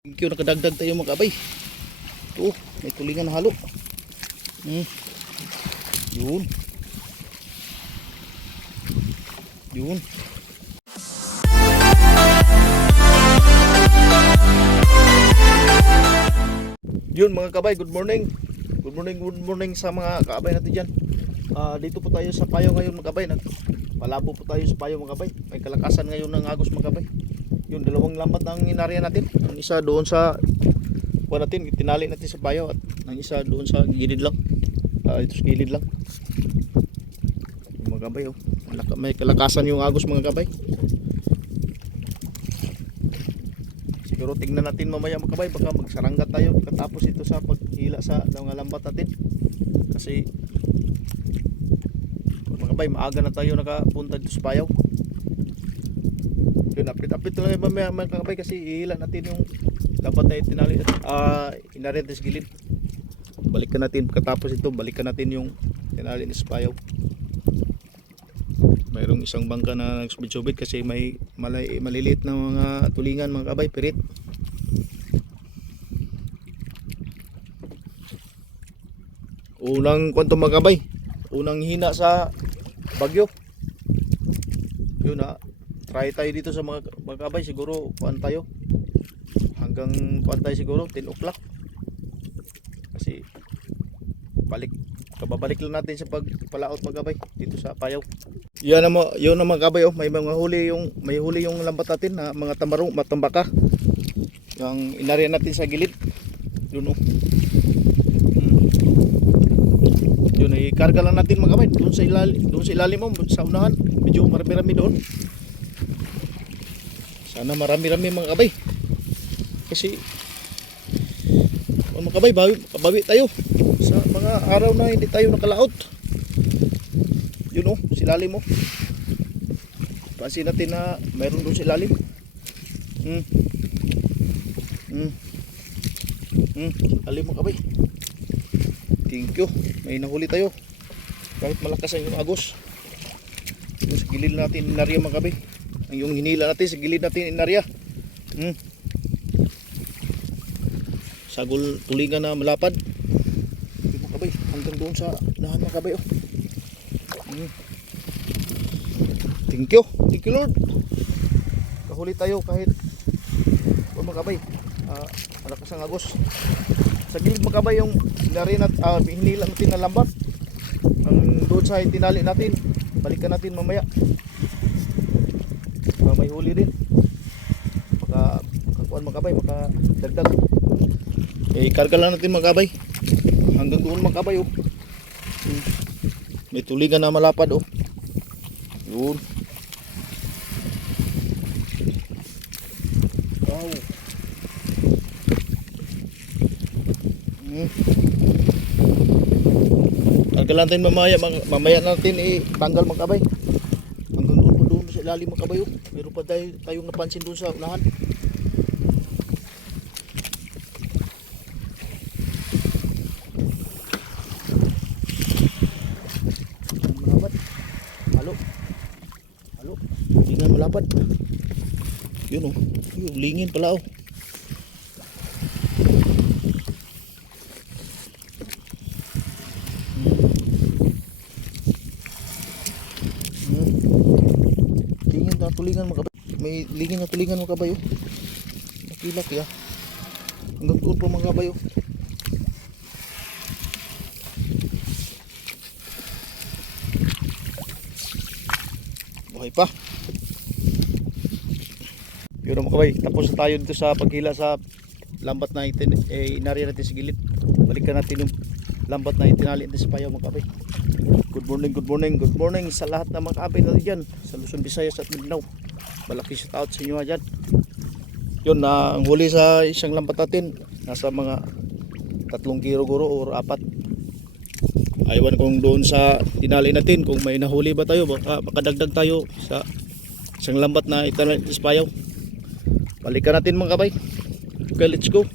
Thank you, nakadagdag tayo mga kabay. Ito, may tulingan na halo. Hmm. Yun. Yun. Yun mga kabay, good morning. Good morning, good morning sa mga kabay natin dyan. Ah, dito po tayo sa payo ngayon mga kabay. Palabo po tayo sa payo mga kabay. May kalakasan ngayon ng agos mga kabay. Yun, dalawang lambat ang inarya natin. Ang isa doon sa kuha natin, tinali natin sa payo at ang isa doon sa gilid lang. Ah, ito sa gilid lang. Yung Mga kabay oh. May kalakasan yung agos mga kabay. Siguro tingnan natin mamaya mga kabay baka magsarangga tayo pagkatapos ito sa paghila sa mga lambat natin. Kasi mga kabay maaga na tayo nakapunta dito sa payaw. Yun, apit-apit lang yung mamaya mga kabay kasi ihila natin yung lambat na itinali ah inarin sa gilid. Balikan natin pagkatapos ito, balikan natin yung tinali ni sa payaw. Mayroong isang bangka na nagsubit-subit kasi may malay, maliliit na mga tulingan mga kabay, pirit. Unang kwento mga kabay, unang hina sa bagyo. Yun na, try tayo dito sa mga, mga kabay, siguro kuan tayo. Hanggang kuan tayo siguro, 10 o'clock. Kasi balik kababalik lang natin sa pagpalaot mga kabay dito sa payaw. Yan naman, yun naman kabay oh, may mga huli yung may huli yung lambat natin na mga tamarong, matambaka. Yung inariyan natin sa gilid. Yun oh. Hmm. Yun ay karga lang natin mga kabay doon sa ilalim, doon sa ilalim mo sa unahan. Medyo marami-rami doon. Sana marami-rami mga kabay. Kasi mga kabay, bawi, bawi tayo sa mga araw na hindi tayo nakalaot. Yun oh, silalim mo. Pansin natin na mayroon doon silalim. Hmm. Hmm. Hmm. Alim mo kabay. Thank you. May nahuli tayo. Kahit malakas ang yung agos. Sa gilid natin inarya mga kabay. Yung hinila natin sa gilid natin inarya. Hmm. Sagol tulingan na malapad. Kabay. Hanggang doon sa lahan mga kabay oh. Hmm. Thank you. Thank you Lord. Kahuli tayo kahit o magkabay. Ah, malakas ang agos. Sa gilid magkabay yung narin at ah, hinila natin na lambat. Ang doon sa tinali natin. Balikan natin mamaya. May huli din. Maka makakuan magkabay, maka dagdag. Eh, karga lang natin magkabay. Hanggang doon magkabay oh. Hmm. May tulingan na malapad oh. Yun. Wow. Hmm. Tanggal natin mamaya, mag- mamaya natin i-tanggal magkabay. Hanggang doon pa doon sa ilalim magkabay oh. Meron pa tayo, tayong napansin doon sa unahan. Malapad. Halo. Halo. Lingan malapad. Yun oh. Yung lingin pala oh. Hmm. Lingin na tulingan mga kabay. May lingin na tulingan mga kabay oh. Nakilak ya. Hanggang doon pa mga kabay oh. Buhay pa. Yun mga kabay, tapos na tayo dito sa paghila sa lambat na itin, eh, inari natin sa gilid. Balikan natin yung lambat na itinali natin sa payaw mga kabay. Morning, good morning, good morning sa lahat ng mga kabay natin dyan. Sa Luzon, Visayas at Mindanao. Malaki shout out sa inyo dyan. Yun, na ang huli sa isang lambat natin, nasa mga tatlong kilo guro or apat. Aywan kung doon sa tinali natin, kung may nahuli ba tayo, baka makadagdag tayo sa isang lambat na itinali sa payaw. Balikan natin mga kabay. Okay, let's go.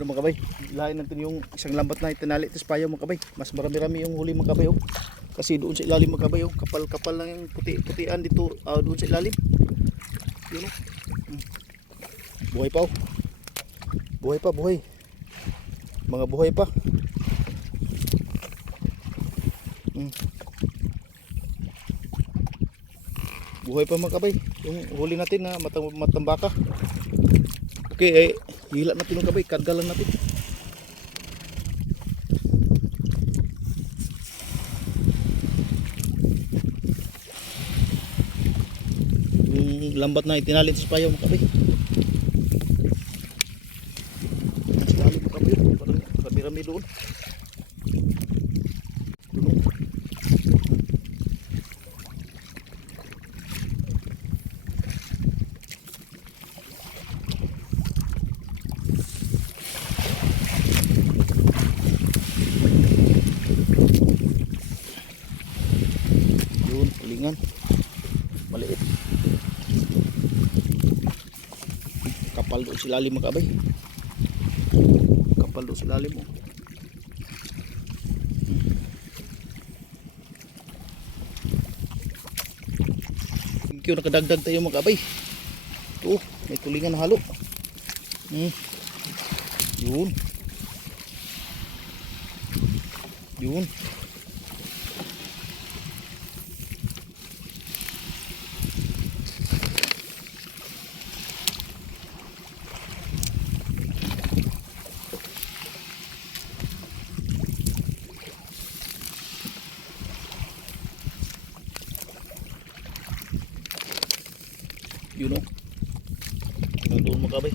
Ano mga kabay? Ilahin natin yung isang lambat na itinali sa payaw mga kabay. Mas marami-rami yung huli mga kabay oh. Kasi doon sa ilalim mga kabay oh. Kapal-kapal lang yung puti-putian dito ah, doon sa ilalim. Yun oh. Hmm. Buhay pa oh. Buhay pa, buhay. Mga buhay pa. Mm. Buhay pa mga kabay. Yung huli natin na matang matambaka. Okay, eh, hila natin yung kabay. Karga lang natin. Yung lambat na itinalin sa payaw mga. Mas lalim mga kabay. Parang rami-rami doon. Doon. Kapal doon si lalim mga kabay. Kapal doon si lalim mo. Thank you, nakadagdag tayo mga kabay. Ito, may tulingan na halo. Hmm. Yun. Yun. Yun o. Nandun mga kabay.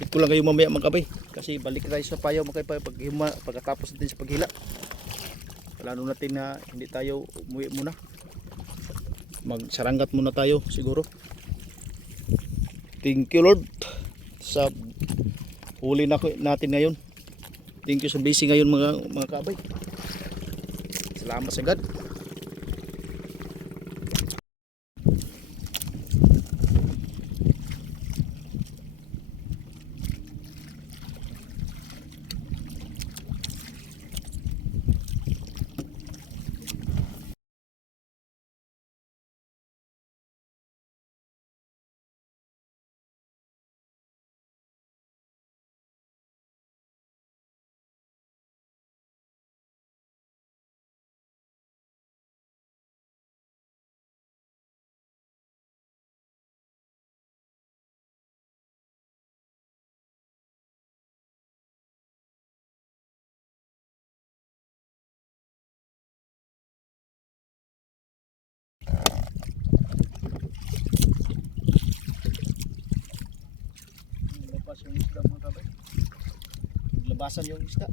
Hit ko lang kayo mamaya mga kabay. Kasi balik tayo sa payaw mga pag hima, pagkatapos natin sa paghila. Plano natin na hindi tayo umuwi muna. Magsarangat muna tayo siguro. Thank you Lord sa huli na natin ngayon. Thank you sa blessing ngayon mga mga kabay. Salamat sa God. Labasan yung isda.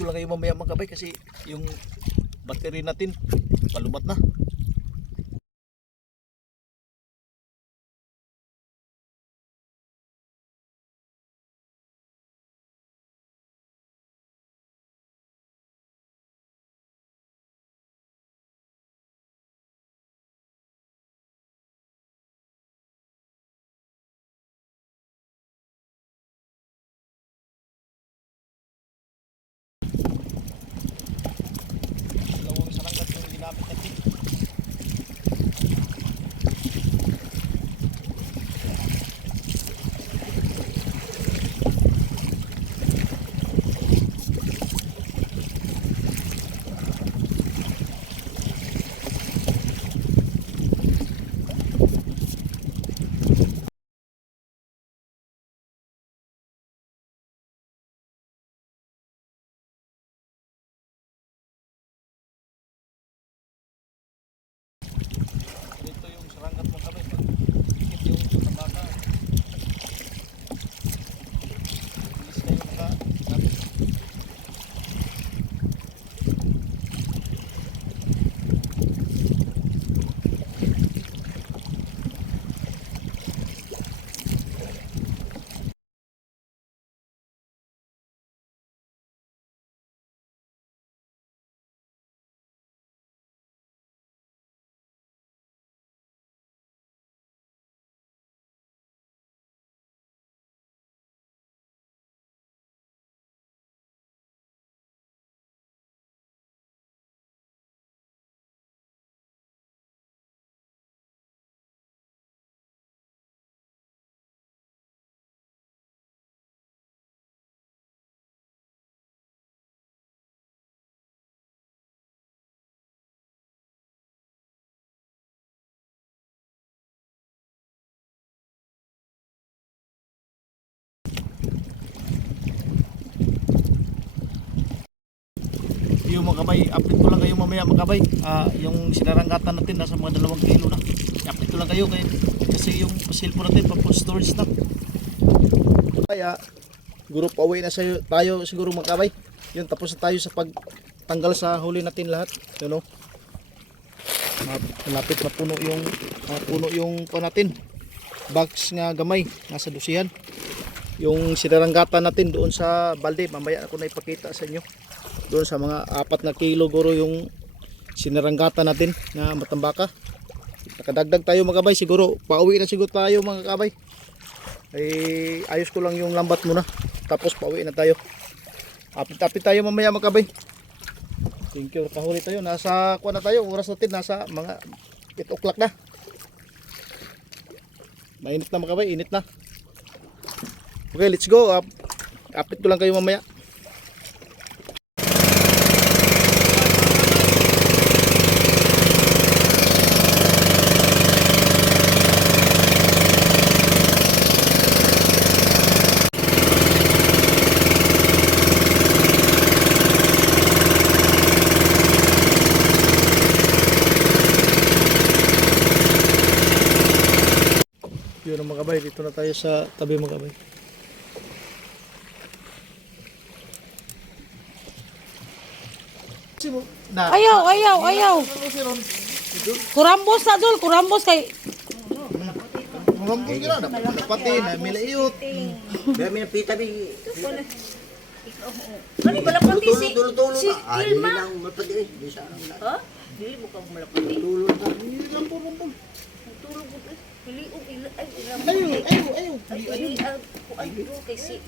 Ko lang kayo mamaya mga kasi yung battery natin palubat na. Kayo mga kabay. Update ko lang kayo mamaya mga kabay. Ah, yung sinaranggatan natin nasa mga dalawang kilo na. I-update ko lang kayo kay, kasi yung pasilpo natin pa full storage na. Kaya siguro pauwi na sayo, tayo siguro mga kabay. Yun tapos na tayo sa pagtanggal sa huli natin lahat. You know. Malapit na puno yung mga puno yung pa natin. Bags nga gamay nasa dusihan. Yung sinaranggatan natin doon sa balde, mamaya ako na ipakita sa inyo. Doon sa mga apat na kilo guro yung sinaranggatan natin na matambaka. Nakadagdag tayo mga kabay, siguro pauwi na siguro tayo mga kabay. Eh, ayos ko lang yung lambat muna. Tapos pauwi na tayo. Apit-apit tayo mamaya mga kabay. Thank you, kahuli tayo. Nasa, kuha na tayo, oras natin, nasa mga 8 o'clock na. Mainit na mga kabay, init na. Okay, let's go. Up, update ko lang kayo mamaya. Yun mga kabay, dito na tayo sa tabi. Na, Ayaw, ayaw, ayaw. Kurambos na dol, kurambos kay Murambol gila na pati na milayot. Kaya may napita bi. Ano malapati si Tulo tulo si na. Hindi Ilma? lang mapati. Di sa Ha? Dili mo kang malapati. tulo na. Tulog ko eh. Pili og ila ay ila. Ayo, ayo, ayo. Ay pili ang ay ko kay si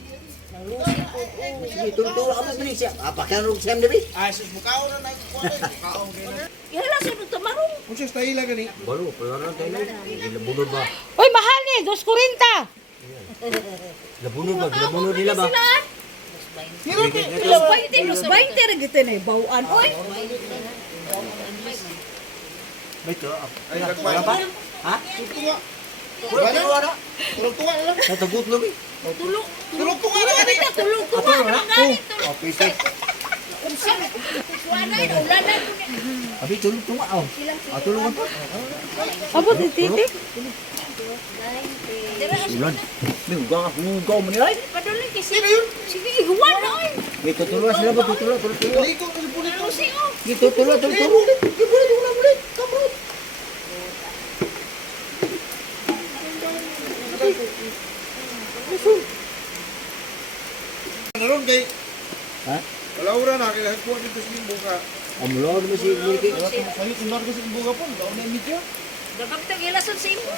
nang lusi ko. oh. Sige, tulo ako pa siya. Apa kan rug sam debi? Ay, sus mukao na na ko mukao gina. Ihala sa nung tamarong. Kung siya style gani. Baru, pala tayo na. Labunod ba? Oy, mahal ni, 240. Labunod ba? Labunod nila ba? Plus 20, plus 20 ra gito na bawaan oy. Ito. Ay, wala ba? Ha? Tuwa. Tuwa na. Tulog tuwa na lang. Natagut lo bi. Tulog. Tulog tuwa na Tulog ka tulog na ulanan ko ni. Abi tulo tuwa oh. Ah, tulo pa. Abot ni titi. Ulan. Ni ugang ako ugaw mo ni ay. Padulong kay si Sige, iguan na. Ito tulo sila ba tulo tulo tulo. Liko ko sa pulit. Lusi oh. Ito tulo tulo tulo. Ibulit ko na bulit. Kabrot. Naroon kay Ha? Kalaura na kay ko dito sa buka. Amulo mo si Liki. Sayo tunar ko sa buka po, daw na medyo. Dapat tag ilason sa imbo.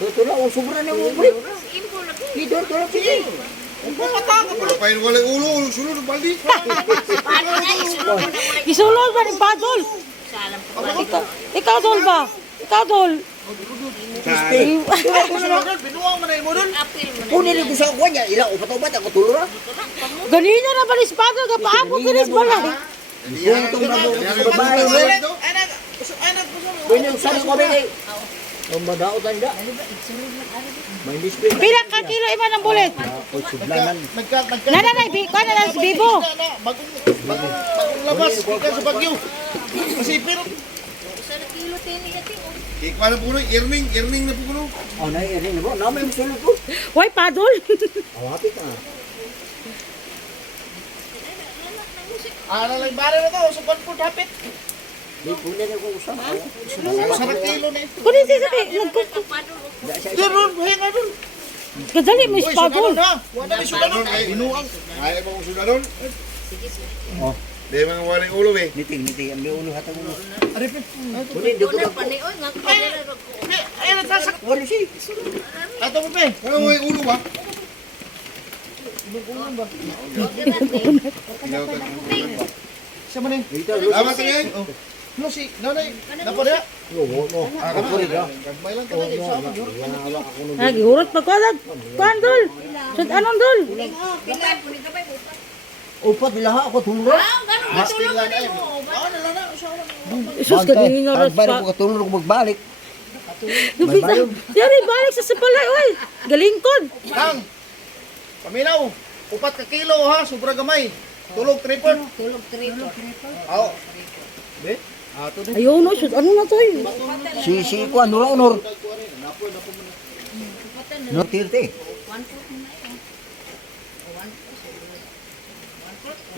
Tulo tulo oh sobra na mo bri. Sa imbo lagi. Ito tulo sige. Wala pa yung walang ulo, ulo sulod ng baldi. Na isulod na ba ni Padol? Ikaw, ikaw dol ba? Ikaw dol. Binuang man ay mo dun. Kunin ko sa kuha niya. Ilang upat upat ako tulo ra. Ganina na ba ni ka balay. Kuntong na mo sa babae ko ba Ang madaot tanda. May display. Pila ka kilo iman ang bulit? Ako sudlanan. Nagka, nagka. Nana na, na si Bibo. Bagong, labas, ikan sa bagyo. Kasi pero, Sa kilo tini ati. Ikaw na puno, earning, earning na puno. Oh, na irin mo. Na may musulod ko. Why Padol? Awapit ka. ano lang bare na to, sa panpod hapit. Di kunin ako usap. Sa kilo na ito. Kunin siya sabi, nagkukup. Doon, hinga doon. Kadali mo si Padol. na. Wala may sudanon. Binuang. Ay, mo sudah doon. Oh, Di mga walang ulo eh. niting niting ang ulo hatag ulo. Aripin. Kunin do ko. Una pa ni oy nga ko dira ko. Ay, natasak. Wala si. Ato pa pe. Ano mo yung ulo ba? Siya man eh. Dito. Tama ka ngayon. No, si, nanay. Napo na. Yo, no. Rin ah. Lang ka na. Sa amin, yun. Yawa ako no. Lagi urot pa ko dag. Padol. Sud anon dol? Pila ko ni kabay ko. Upat laha ako tumro. Ah, ganun ka tulog ka din mo. Oo, nalana. Isus ka din na ras pa. ko katulog magbalik. Lupita, sari balik sa sapalay, oy. Galingkod. Tang, paminaw, upat ka kilo ha, sobra gamay. Tulog tripod. Tulog tripod. Oo. Be? Ato din. Ayaw no, shoot. Ano na to? Si, si, ano lang, Nor? Nor 30. 140.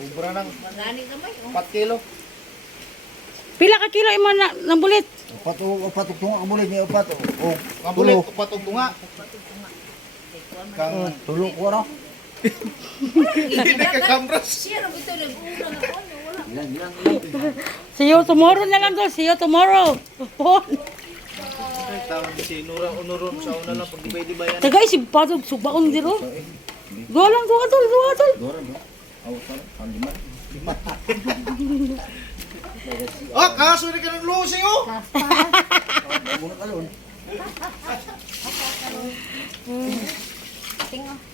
Sobra ng Magani gamay. oh. 4 kilo. Pila ka kilo imo na ng bulit? Upat o upat og tunga bulit ni upat o. o Ang bulit, tulo. patong tunga. Kang Tulo ko ano? Hindi ka kambras. Siya rin ito nag-uula na ko. Wala. Ilan ilan ilan. See you tomorrow na lang to. See you tomorrow. Tawag si Nura Unuron sa una lang pag di ba di ba yan. Tagay si Patog subaon diro. Go lang duha tol, duha tol. Dora do. Aw sara. Ang lima. Oh, kaso hindi ka ng losing, oh! Muna ka, Lon. Tingo.